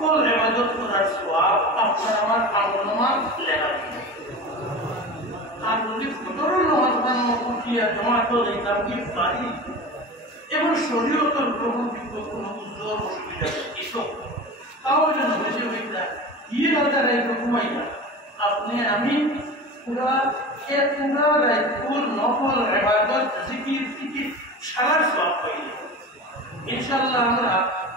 নফল ইবাদত করার সওয়াব আপনার আমার আমলনামা লেখা থাকে। আর যদি ফজরের নামাজ পড়ানো উঠিয়া জমাত দিতাম কি পারি এবং শরীয়তের গ্রহণযোগ্য কোনো উজ্জ্বল অসুবিধা এসব তাও যেন বেশি হইতা ইয়ে আদারে ঘুমাইয়া আপনি আমি পুরা রাইতুল নফল ইবাদত জিকির ফিকির সারা সওয়াব পাইলে ইনশাআল্লাহ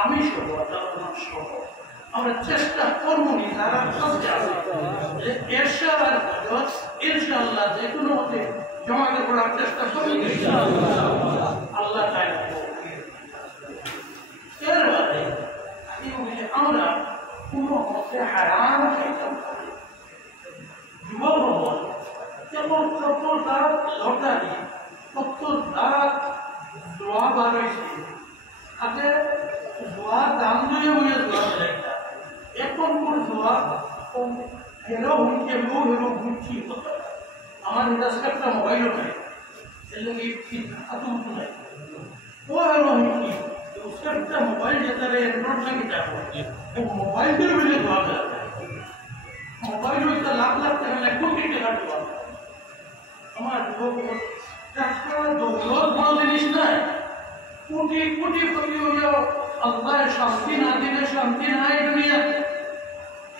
আমি সহ আপনার সহ আমরা চেষ্টা করবো নি যারা সবচেয়ে আছে যে এরশাদ আর হজরত ইনশাআল্লাহ যে কোনো মতে জমাতে পড়ার চেষ্টা করবো আল্লাহ তাআলা এর বাদে আমরা কোনো মতে হারাম খাইতাম যুবক যেমন কত দাঁত লটারি কত দাঁত দোয়া বার হয়েছে আগে দোয়া দাম দিয়ে হয়ে দোয়া চাইতা এখন কোন দোয়া হেরো হুঁকে হেরো ঘুরছি আমার একটা মোবাইলও নাই এর লগে এত উঠু নাই ও হেরো হুঁকি उसका একটা মোবাইল যেটা রে এন্ড্রয়েড লাগে যাবো মোবাইল দিয়ে মিলে দোয়া যায় মোবাইল হইতে লাখ লাখ টাকা লাগে কোটি টাকা দোয়া আমার টাকা দৌলত বড় জিনিস নাই কোটি কোটি কোটি হইয়া আল্লাহ শান্তি না দিলে শান্তি নাই দুনিয়া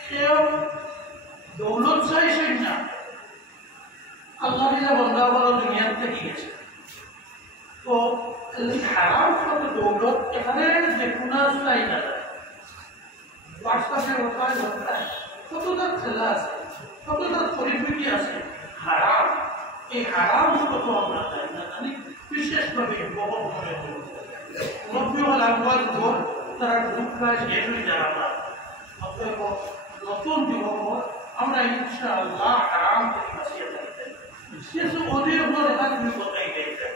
সেও দৌলত চাই সেই না আল্লাহ দিলে বন্ধা বড় দুনিয়ার থেকে গেছে তো হারাম কত দৌলত এখানে যে কোনো চাই না হোয়াটসঅ্যাপে ওঠায় কতটা খেলা আছে কতটা পরিস্থিতি আছে হারাম এই হারাম কত আমরা চাই না জানি বিশেষভাবে বহু মনে হল নব্বই আগুয়ার ঘর তারা দুঃখায় শেষ হয়ে যায় আমরা অতএব নতুন যুবক আমরা ইনশাআল্লাহ হারাম থেকে বাঁচিয়ে থাকতে শেষ ওদের উপর এটা তুমি কোথায় গেছে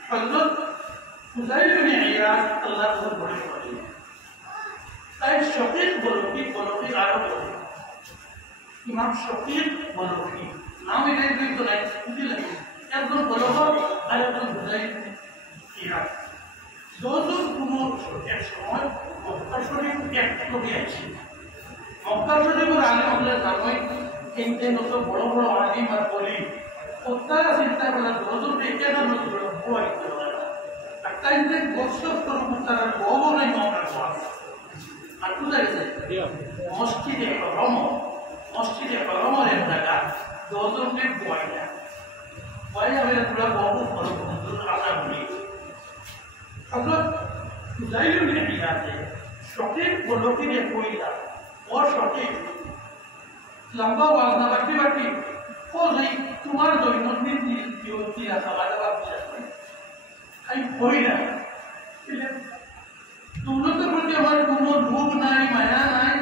হযরত ফুযাইল ইবনে ইয়াদ আল্লাহ তাআলা বলে তাই শফিক বলকি আরো বলে ইমাম শফিক বলকি নাম এটাই দুই তো নাই বুঝি লাগে একজন বলক আর একজন ফুযাইল ইবনে ইয়াদ দুজন কোনো এক সময় মক্কা শরীফ একসাথে আছে মক্কা শরীফের আগে আমরা জানোই তিনটে মতো বড় বড় আলিম আর বলি তারা চিন্তা করা দুজন দেখে না নতুন ভয় আর তাই বছর করবো তারা বড় নাই মক্কার সব আর কোথায় গেছে মসজিদে হরমের জায়গা দুজনকে ভয় না ভয় যাবে পুরো বড় বড় আমরা বলি হযরত ফুযাইল ইবনে ইয়াদ সঠিক বলকিনে কইলা ও সঠিক লম্বা ওয়াজনা বাকি ও যাই তোমার দৈনন্দিন জীবনটি খাওয়া দাওয়া বিশ্বাস করে আমি কইলা দৌলতের প্রতি আমার কোনো লোভ নাই মায়া নাই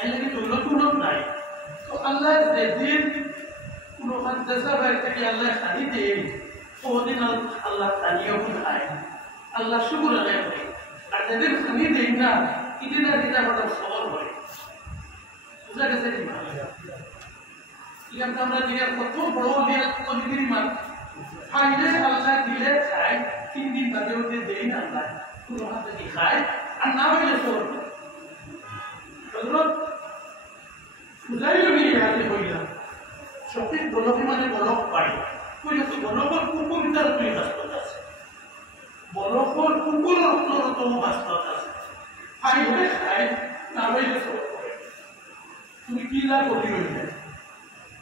এর লাগে দৌলত নাই তো আল্লাহ যেদিন কোনো মাদ্রাসা বাড়ি থেকে আল্লাহ শাড়ি দেয় ওদিন আল্লাহ তালিও খায় আল্লাহ শুকুর আদায় করে আর যাদের খানি দেই না ঈদের দিটা বড় সবল হয় বুঝা গেছে কি ইয়াতে আমরা দিলে কত বড় দিয়ে কতদিন মান ফাইলে আল্লাহ দিলে খায় 3 দিন বাদে ওদের দেই না আল্লাহ পুরো হাতে কি খায় আর না হইলে সবল হযরত ফুযাইল ইবনে ইয়াদ কইলা সঠিক বলকি মানে বলক পাই কইলা তো বলকের কুকুরটার তুই কাজ করতেছ বলকর কুকুর অন্তর তো বাস্তবতা আছে ফাইলে খায় না হইলে সবল তুমি কি না করি হইলে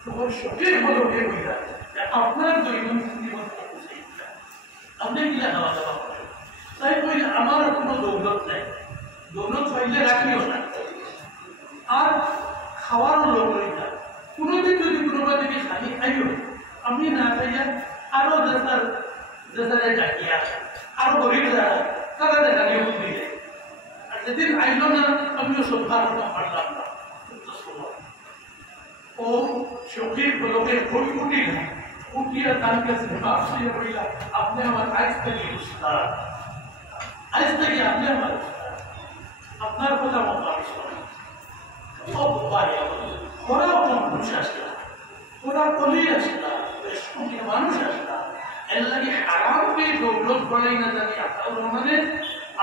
তোমার সঠিক বলকে কইলা আপনার দৈনন্দিন জীবন আপনি কি খাওয়া দাওয়া করেন তাই কইলে আমার কোনো দৌলত নাই দৌলত হইলে রাখিও না আর খাওয়ার লোক নেই না কোনোদিন যদি কোনোবা থেকে খালি খাইও আমি না খাইয়া আরো দেশারে ডাকিয়া আরো গরিব যারা তারা দেখালিও দিয়ে আর যেদিন আইল না আমিও সভ্যা করতে পারলাম না ও শফিক লোকের কোটি কোটি নাই উঠিয়া তার কাছে আসিয়া বলিলা আপনি আমার আজ থেকে উস্তাদ আজ থেকে আপনি আমার আপনার কথা মতো আমি শুনি সব বাড়ি ওরা কোনো মানুষ আসলা ওরা কলি আসলা মানুষ আসলা এর লাগে হারামকে দৌলত বাড়াই না জানি আপনার রহমানের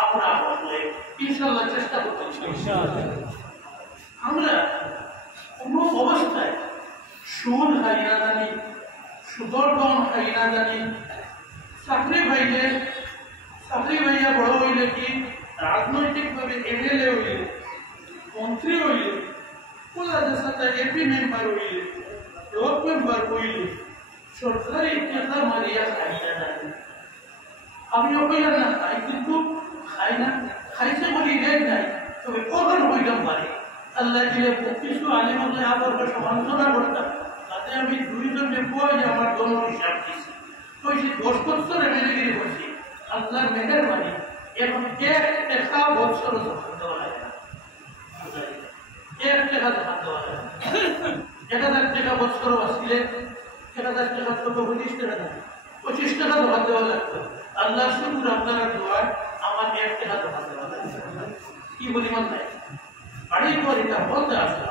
আমরা বললে ইনশাআল্লাহ চেষ্টা করতে আমরা কোনো অবস্থায় সুদ হাইনা জানি, সুদর কম হাইনা জানি, চাকরি ভাইয়া বড় হইলে কি রাজনৈতিকভাবে এমএলএ হইলে, মন্ত্রী হইলে, কলেজের সাথে এপি মেম্বার হইলে, ব্লক মেম্বার হইলে সরকারি টাকা মারিয়া খাইনা জানি। আমি অপয়ার না খাই, কিন্তু খাই না, খাইছে বলি রেট নাই, তবে কখন হইলাম পারি আল্লাহ দিলে কিছু আলিম আল্লাহ আবার সমালোচনা করতাম, তাতে আমি দুইজনকে বই আমার জন্য হিসাব দিচ্ছি, ওই যে 10 বছর এমএলএগিরি করছি, আল্লাহর মেহেরবানি এখন 1 টাকা বছর দেওয়া হয় না, 1 টাকা দেওয়া হয় না। 1000 টাকা বছর আসলে 1000 টাকা কত 25 টাকা দেয়, 25 টাকা দেওয়া লাগতো। আল্লাহ শুকুর আপনারা দোয়ায় আমার 1 টাকা দেওয়া লাগতো, কি পরিমাণ নাই বাড়ি বাড়িটা বলতে আসলে।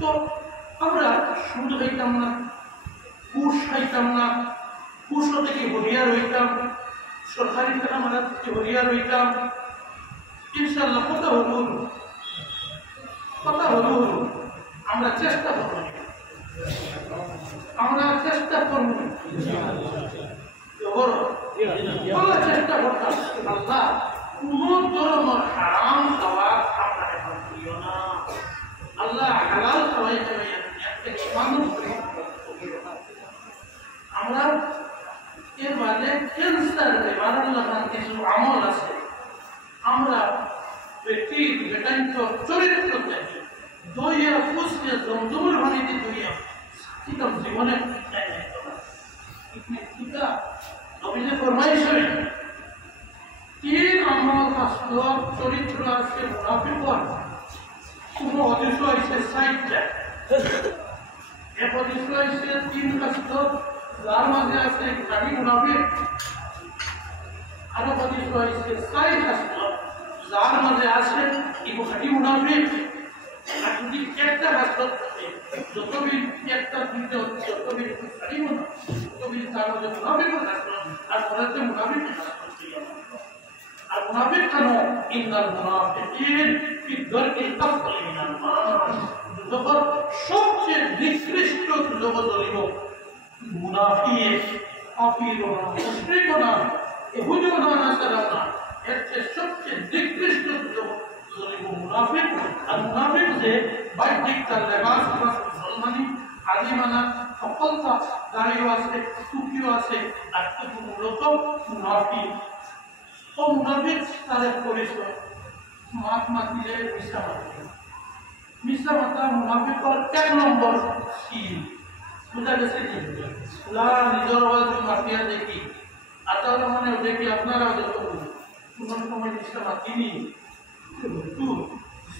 তো আমরা সুদ হইতাম না, ঘুষ খাইতাম না, ঘুষ থেকে হরিয়ার হইতাম, সরকারি টাকা মারা থেকে হরিয়ার হইতাম। ইনশাআল্লাহ কথা হলো আমরা চেষ্টা করব, চেষ্টা করতাম আল্লাহ কোন ধরনের হারাম খাওয়া আপনাকে দিও না, আল্লাহ হালাল খাওয়াই আমরা এর বাদে ক্যান্সার কিছু আমল আছে, আমরা ব্যক্তির বেটান্ত চরিত্র দেখি দইয়া ফুসকে জমজমের পানিতে দইয়া সাথীকাম জীবনে চরিত্র আছে মুনাফিকর, কোন অদৃশ্য আছে 60টা, এক অদৃশ্য আছে 3 কাস্ত, যার মাঝে আছে খাঁটি মুনাফিক, আরো অদৃশ্য আছে 6 কাস্ত, যার মাঝে আছে ইগো খাঁটি মুনাফিক। আর যদি একটা কাস্ত থাকে, যতবিল একটা দুইটা যতবিল খাঁটি মুনাফিক, ততবিল তার মধ্যে মুনাফিক কাস্ত, আর পরেতে মুনাফিক আর মুনাফিক কেন ইন্নাল মুনাফিকিন ফি দারকিল আসফালি মিনান নার, যখন সবচেয়ে নিকৃষ্ট জগৎ হইল মুনাফিক, কাফির না, মুশরিক না, ইহুদি না, নাসারা না, এর চেয়ে সবচেয়ে নিকৃষ্ট জগৎ হইল মুনাফিক। আর মুনাফিক যে বাহ্যিক তার লেবাস মুসলমানি আলিমানা সকলতা দাঁড়িয়েও আছে, টুপিও আছে, আর কিন্তু মূলত মুনাফিক। ও মুনাফিক তাদের পরিচয় মাত মাতিলে মিশা মাতা মুনাফিকর 1 নম্বর সিল বুঝা গেছে কি নিজের বাজু মাতিয়া দেখি আতার মানে দেখি আপনারা দেখুন কোন সময় মিশা মাতিনি একটু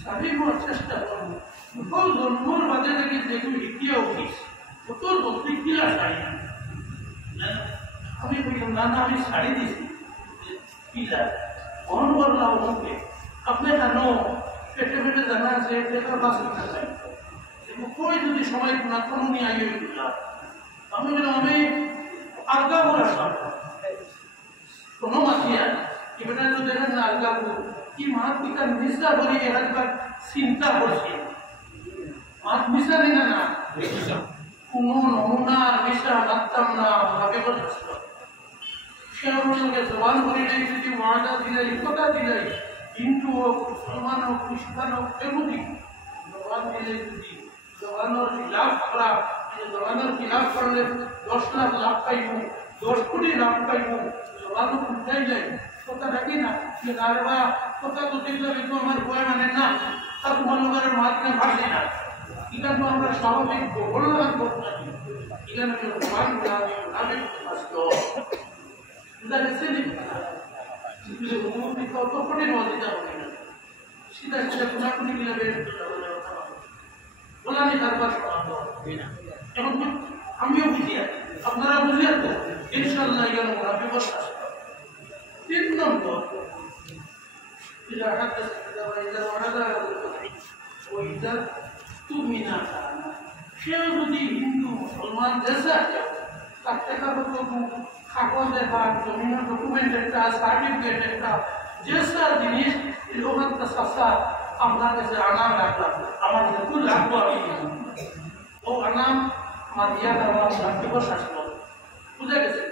সারিবার চেষ্টা করুন। সকল জন্মর বাদে দেখি দেখুন ইতিহাস উঠিস কত জলদি কিলা শাড়ি আমি বললাম না আমি শাড়ি দিছি কখন করলাম ওকে আপনি কেন পেটে পেটে জানা আছে পেটের বাস করতে চাই কই যদি সময় না কোনো নিয়ে আগে দিলাম আমি বললাম আমি আলগা আসলাম কোনো মাতিয়া এবারে তো দেখেন না আলগা কি মাত পিতা মিশা বলি একবার চিন্তা করছি মাত মিশা দিই না কোনো নমুনা মিশা মারতাম না ভাবে বলছিল সঙ্গে জবান করে নাই যদি ওয়াদা দিলাই কথা দিলাই হিন্দু হোক মুসলমান হোক খ্রিস্টান হোক এমনি জবান দিলাই যদি জবানের খিলাফ করা জবানের খিলাফ করলে 10 লাখ লাভ পাইব 10 কোটি লাভ পাইব জবান উঠাই যায় কথা রাখি না যে নারবা কথা তো দিলে তো আমার ভয় মানে না তা তোমার লোকের মাঝখানে ভাসি না এখানে আমরা স্বাভাবিক বললাম করতে এখানে জবান আমি আসতো sudah kesini, jadi umum di kau tu pun dia tidak boleh. Sida punya pun dia lebih bola ni karbar Allah. Yang tu kami ujian, apnara ujian tu, Insyaallah yang murabbi berkas. 3 nombor, tidak ada wajar tu mina. Siapa tu Hindu, Musliman desa, tak tekar betul কাগজ দেখা জমিনের document একটা certificate একটা যেসা জিনিস এরকম সস্তা আপনার কাছে আনা রাখলাম আমার যেহেতু লাগবো আমি ও আনাম আমার ইয়া দেওয়া রাখতে শাসন বুঝা গেছে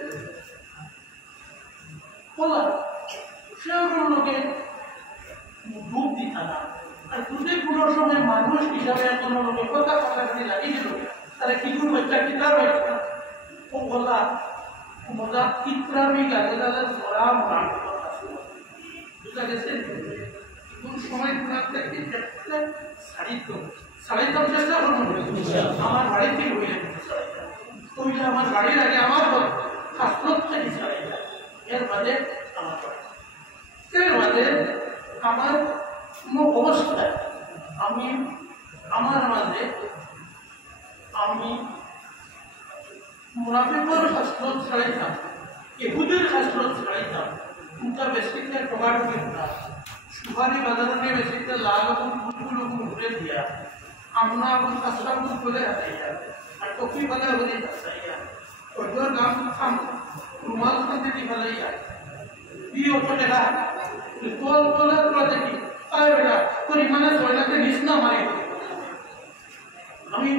বলা সেরকম লোকে ডুব দিতা না আর যদি কোনো সময় মানুষ হিসাবে কোনো লোকে কথা কাটাকাটি লাগিয়ে দিল তাহলে কি করবো চাকরিদার হয়েছে ও বলা মজা ইত্রামি গাছে তাদের ধরা মার বুঝা গেছে কোন সময় গুণার থেকে সাড়িতাম চেষ্টা করবো আমার বাড়ি থেকে হইলে ওইটা আমার বাড়ির আগে আমার শাস্ত্রত থেকে সাড়িতা এর বাদে আমার বাড়ি এর বাদে আমার কোনো অবস্থায় আমি আমার মাঝে আমি মুনাফিকের শাস্ত্রত ছাড়াইতাম ইহুদের শাস্ত্রত ছাড়াইতাম উনকা বেসিকটা টমাটোকে না সুপারি বাজারে বেসিকটা লাল এবং ফুলগুলো ঘুরে দিয়া আমরা এখন শাস্ত্রাগুলো খুলে হাতাইয়া আর টকি বাজার হয়ে হাতাইয়া ওইটার নাম খাম রুমাল খাতে দি ফেলাইয়া ই অটো দেখা তোল তোলা তোলা দেখি আরে বেটা তোর ইমানে সয়নাতে নিস না মারি আমি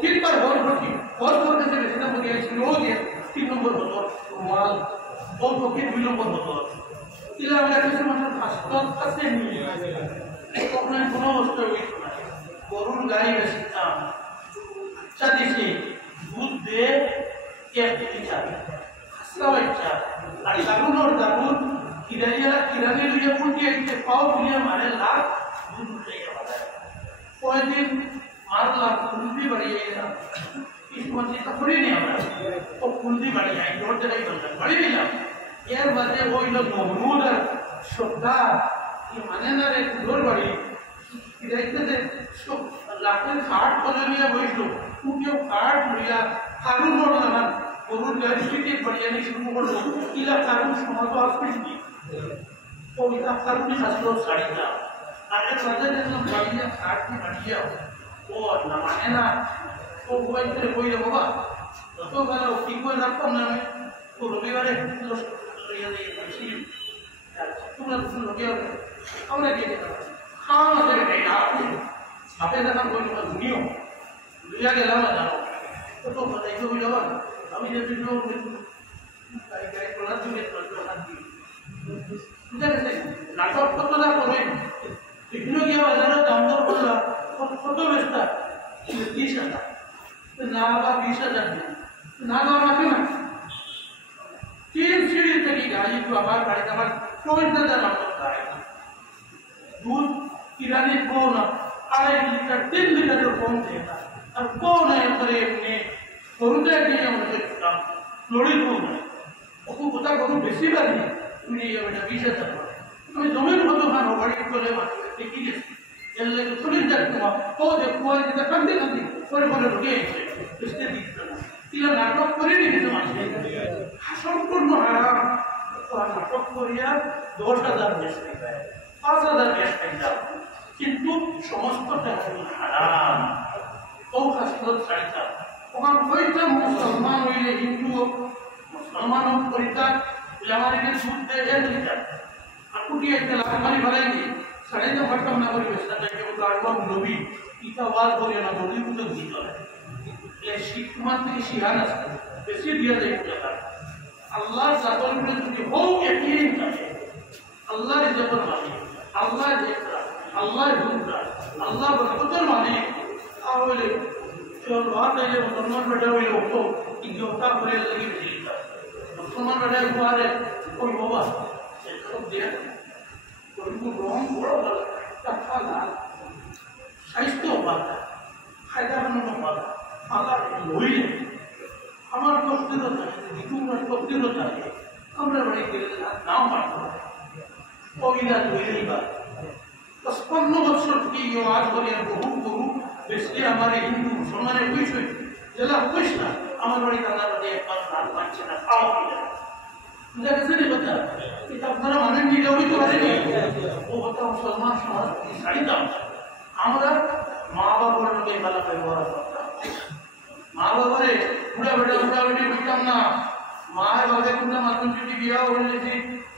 তিনবার বল করছি বল করতে বেশি না বলি আইছি ও দিয়ে 3 নম্বর হতো রুমাল বল করতে 2 নম্বর হতো ইলা আমরা কিছু মানুষ হাসপাতাল কাছে নিয়ে তখন কোনো অবস্থা হইতো না গরুর গাড়ি বেশি দাম আচ্ছা দেখি দুধ দে 1 লিটার হাসলা বাচ্চা আর দারুন কিরানি লইয়া পুঁটি আইতে পাও তুলিয়া মারে লাখ দুধ উঠাইয়া বাড়ায় কয়দিন মারলাম কুলদি বাড়িয়ে এলাম ইসমতিটা করি নি আমরা ও কুলদি বাড়িয়ে আই জোর জায়গায় বললাম বাড়ি নিলাম এর মাঝে ওই লোক মহমুদ আর শ্রদ্ধা মানে না রে কুলোর বাড়ি দেখতে যে লাখের খাট করে নিয়ে বসলো উঠেও খাট লইয়া কারুন বড় না গরুর গাড়ি সিটে বাড়িয়ে নিয়ে শুরু করলো ইলা কারুন সমাজ আসবে ওইটা কারুনই শাস্ত্র ছাড়ি না আর এর মাঝে দেখলাম বাড়িয়া খাট কি বাড়িয়াও ও না মানে না ও বইতে কইলে বাবা তত ভালো কি করে রাখতাম না আমি ও রবিবারে তোমরা লোকে আমরা দিয়ে খাওয়া দেবে না সাপে দেখা বই ঘুমিও লইয়া গেলাম না জানো কত কথা এই হইল আমি যে ভিডিও নাটক কত না করবেন বিভিন্ন গিয়ে বাজারের দাম দর করলাম কত ব্যস্ত 30,000 না বা 20,000 না না রাখে না 3 সিঁড়ি থেকে গাড়ি তো আমার গাড়িতে আমার 50,000 আমার গাড়ি দুধ কিরানি কো না 2.5 লিটার 3 লিটারের কম দেয় না আর কোন করে এমনি গরুতে নিয়ে আমাদের দাম লড়ি কম না ওকে কোথা কোনো বেশি বাড়ি তুমি এটা 20,000 আমি জমির মতো খান গাড়ি করে দেখি গেছি এর লাগে চল্লিশ যাক তোমার ও দেখো যেটা কান্দি কান্দি পরে পরে ঢুকে এসে বুঝতে দিত না তিলা নাটক করে নিয়েছে মানুষ সম্পূর্ণ হারাম নাটক করিয়া 10,000 বেশ খাই 5,000 বেশ খাই যাও কিন্তু সমস্তটা হারাম ও শাস্ত্র ছাড়িতা ওখান কইতাম মুসলমান হইলে হিন্দু মুসলমান হোক পরিত্যাগ আমাদেরকে সুদ দেয় 1 লিটার আর কুটিয়ে লাগামারি ভালাই দিই সাড়ে তো ঘটতাম না করি বেশটাকে বলতো আরবাম নবী ইটা ওয়াজ করে না নবী পুজো দিতে হয় এই শিক্ষমান থেকে শিহান আছে বেশি দিয়ে দেয় টাকা আল্লাহর জাতর করে যদি হোক একই থাকে আল্লাহর জাতর মানে আল্লাহর দেখরা আল্লাহর হুকুমরা আল্লাহ বরকতের মানে তাহলে চল বাত है मुसलमान बैठा हुए लोग तो इज्जत করে লাগি বেশি মুসলমান बैठा हुए कोई बाबा सब दिया कोई রং বড় টাকা লাল সাহিত্য বাতা হায়দ্রাবাদ বাতা আল্লাহ লইলে আমার কষ্টের থাকে দিকুমার কষ্টের থাকে আমরা বাড়ি গেলে নাম পাবো কবিতা লইলেই বা 55 বছর থেকে আজ বলে বহু বহু বেশি আমার হিন্দু মুসলমানের বিষয় যেটা হইস না আমার বাড়ি কান্না বাড়ি একবার নাম পাচ্ছে না খাওয়া কিনা বুঝা গেছে নি কথা এটা আপনারা মানেন নিলে হইতে পারেনি ও কথা মুসলমান সমাজ ছাড়িতাম আমরা মা বাবার লোকে ভালো ব্যবহার করতাম মা বাবারে বুড়া বেটা বুড়া বেটি বলতাম না মায়ের বাবা কোনটা মাত্র যদি বিয়া হলে যে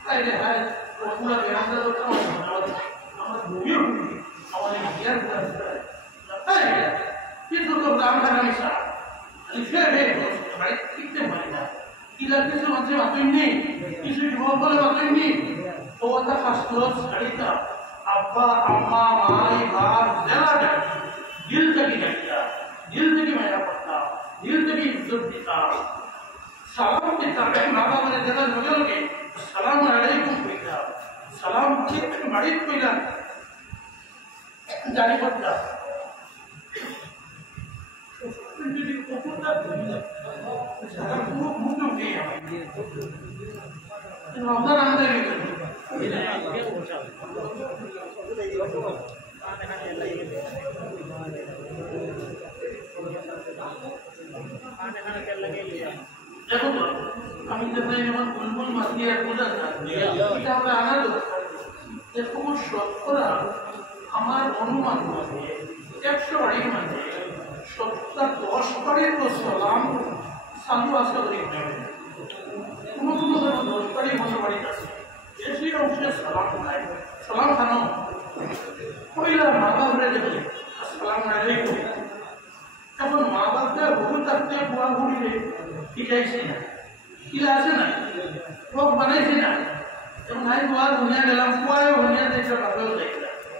তাই রে হ্যাঁ পুরা বেরান্দা তো আমার বইও আমাদের বিয়ার তাই কিন্তু তো রাম খারামি সা লিখে রে ভাই লিখতে পারি না কি লাগতেছে মাঝে মাত্রই নেই কিছু যুবক বলে মাত্রই নেই তো ওটা ফার্স্ট ক্লাস গাড়িটা আব্বা আম্মা মাই বাপ যারা দিল থেকে ডাকতা দিল থেকে মেরা পড়তা দিল থেকে ইজ্জত দিতা সালাম দিতা মা বাবার যারা নজরকে সালাম আলাইকুম কইতা সালাম ঠিক বাড়িতে কইলা জানি পড়তা যদি কখনো যারা পুরো মুক্ত নেই রমজান আমাদের দেখো আমি যেখানে যেমন বুলবুল মাতিয়ে বোঝা এটা আমরা আনার দেখো শতকরা আমার অনুমান মতে 100 বাড়ির মধ্যে 70-10 বাড়ির তো সালাম চালু আছে কোনো কোনো 10 বাড়ির মতো বাড়িতে আছে বেশি অংশে সালাম নাই সালাম খানো কইলা মা বাবরে দেখলে আসসালামু আলাইকুম এখন মা বাপরা বহু থাকতে বুয়া বুড়িরে শিখাইছে না কিলা আছে না লোক বানাইছে না যেমন নাই বুয়া দুনিয়া গেলাম কুয়ায় দুনিয়া দেখে বাপেও দেখে